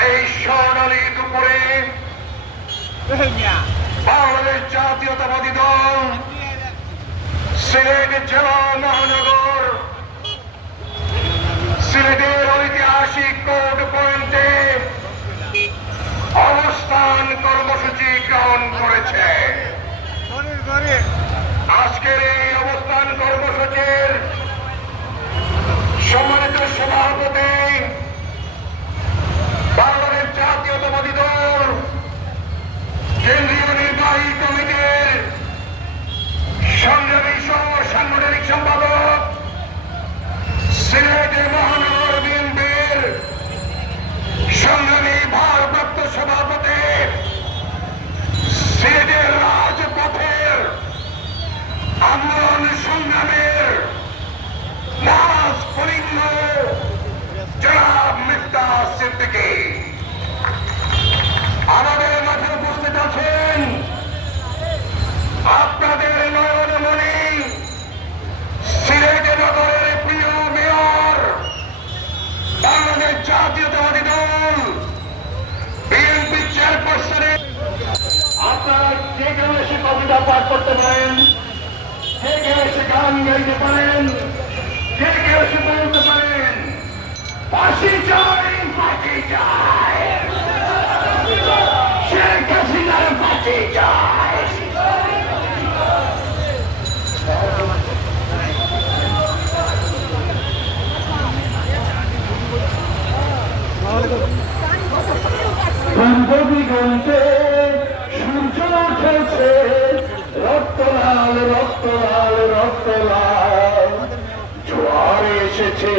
এই স্বর্ণালী দুপুরে বাংলাদেশ জাতীয়তাবাদী দল সিলেট জেলা মহানগর সিলেটের ঐতিহাসিক কোর্ট পয়েন্টে অবস্থান কর্মসূচি গ্রহণ করেছে। আজকের এই অবস্থান কর্মসূচির সম্মানিত সভাপতি বাংলাদেশ জাতীয়তাবাদী দল কেন্দ্রীয় নির্বাহী কমিটির সংগ্রামী সহ সাংগঠনিক সম্পাদক সিলেট মহানগর বিএনপির সংগ্রামী ভারপ্রাপ্ত সভাপতি সিলেটের রাজপথের আন্দোলন সংগ্রামের নাজ কলিঙ্গ জনাব মিফতা সিদ্দিকী আমাদের মাঝে উপস্থিত আছেন। আপনাদের নয়নমণি সিলেট নগরের প্রিয় মেয়র বাংলাদেশ জাতীয়তাবাদী দল বিএনপি চেয়ারপারসনের আপনারা যে কেউ এসে কবিতা পাঠ করতে পারেন, যে কেউ এসে গান গাইতে পারেন, যে কেউ এসে বলতে পারেন ফাঁসি চাই, ফাঁসি চাই, শেখ হাসিনার ফাঁসি চাই। দিগন্তে সূর্য উঠেছে, রক্ত লাল, রক্ত লাল, রক্ত লাল, জোয়ার এসেছে।